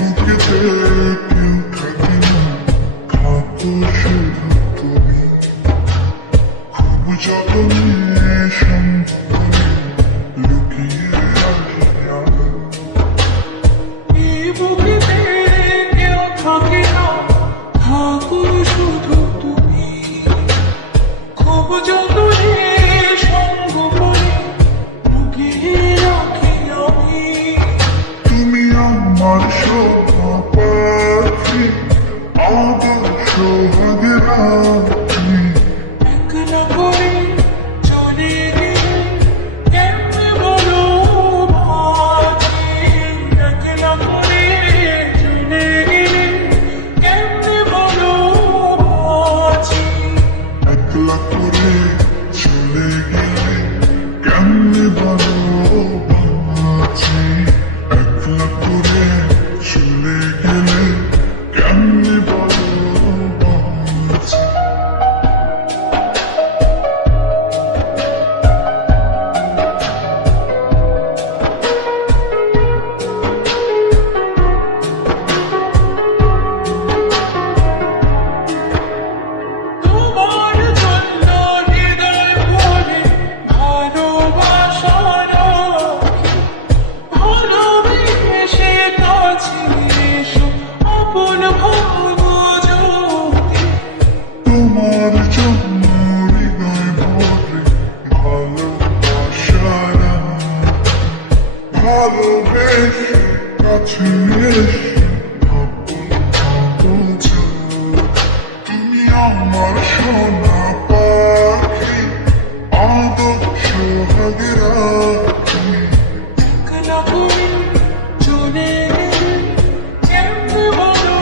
বুকেতে কেউ থাকে না, থাকো শুধু তুমি। খুব যতনে সম্ভবে লুকিয়ে রাখি আমি। এই বুকেতে কেউ থাকে না, থাকো শুধু তুমি। খুব যতনে সঙ্গ করে লুকিয়ে রাখি আমি। তুমি আমার সোনা পাখি, আদর সোহাগে রাখি। একলা করে চলে গেলে কেমনে বলো বাঁচি। একলা করে চলে গেলে কেমনে বলো বাঁচি। একলা করে চলে গেলে কেমনে বলো বাঁচি। একলা করে চলে গেলে কেমনে বলো বাঁচি। তোমার জন্য হৃদয় ভরে ভালোবাসা রাখি। ভালোবেসে কাছে এসো আপন ভাবো যদি। তোমার জন্য হৃদয় ভরে ভালোবাসা রাখি। ভালোবেসে কাছে এসে আপন ভাবো যদি। তুমি আমার সোনা পাখি, আদর সোহাগে রাখি। একলা করে চলে গেলে কেমনে বলো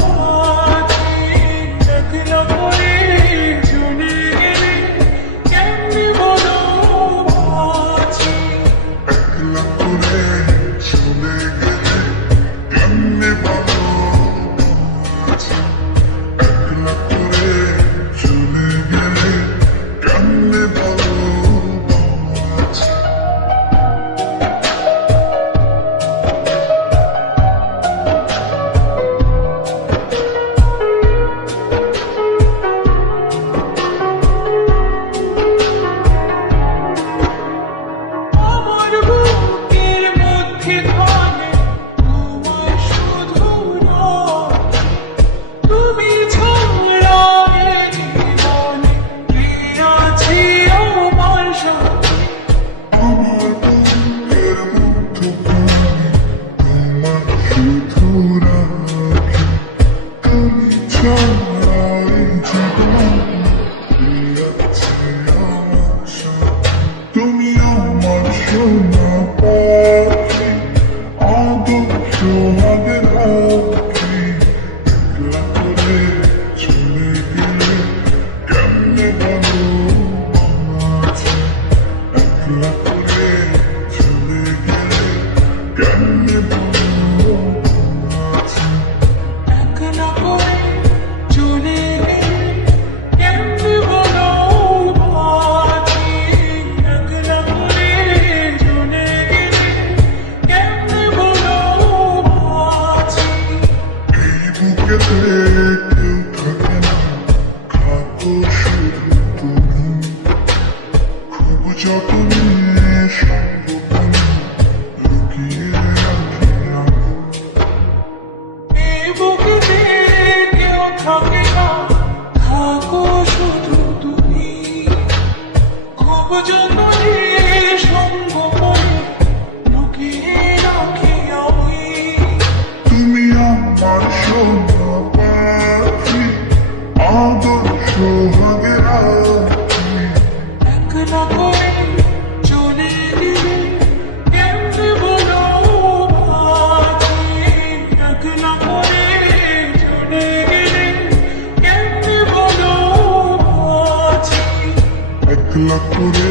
বাঁচি। একলা করে চলে গেলে কেমনে বলো বাঁচি। একলা করে চলে গেলে কেমনে বলো বাঁচি। একলা করে চলে গেলে কেমনে বলো বাঁচি। আমার বুকের মধ্যে থাকে তোমার শুধু নাম। তুমি ছাড়া এ জীবনে কে আছে আমার সাথে। আমার বুকের মধ্যে তোমার শুধু রাখি। তুমি ছাড়া এই জীবনে আছে আমার সাথে। তুমি আমার সোনা পাখি, আদর সোহাগে রাখি। একলা করে চলে গেলে কেমনে বলো বাঁচি। একলা করে চলে গেলে কেমনে বলো বাঁচি। একলা করে চলে গেলে কেমনে বলো বাঁচি। একলা করে চলে গেলে কেমনে বলো বাঁচি। এই বুকেতে কেউ থাকে না, থাকো শুধু তুমি। খুব যতনে সঙ্গোপনে লুকিয়ে রাখি আমি। এই বুকেতে কেউ থাকে না, থাকো শুধু তুমি। খুব যতনে সঙ্গ করে লুকিয়ে রাখি আমি। তুমি আমার সোনা পাখি, আদর সোহাগে রাখি। একলা করে চলে গেলে কেমনে বলো বাঁচি। একলা করে চলে গেলে কেমনে বলো বাঁচি। একলা করে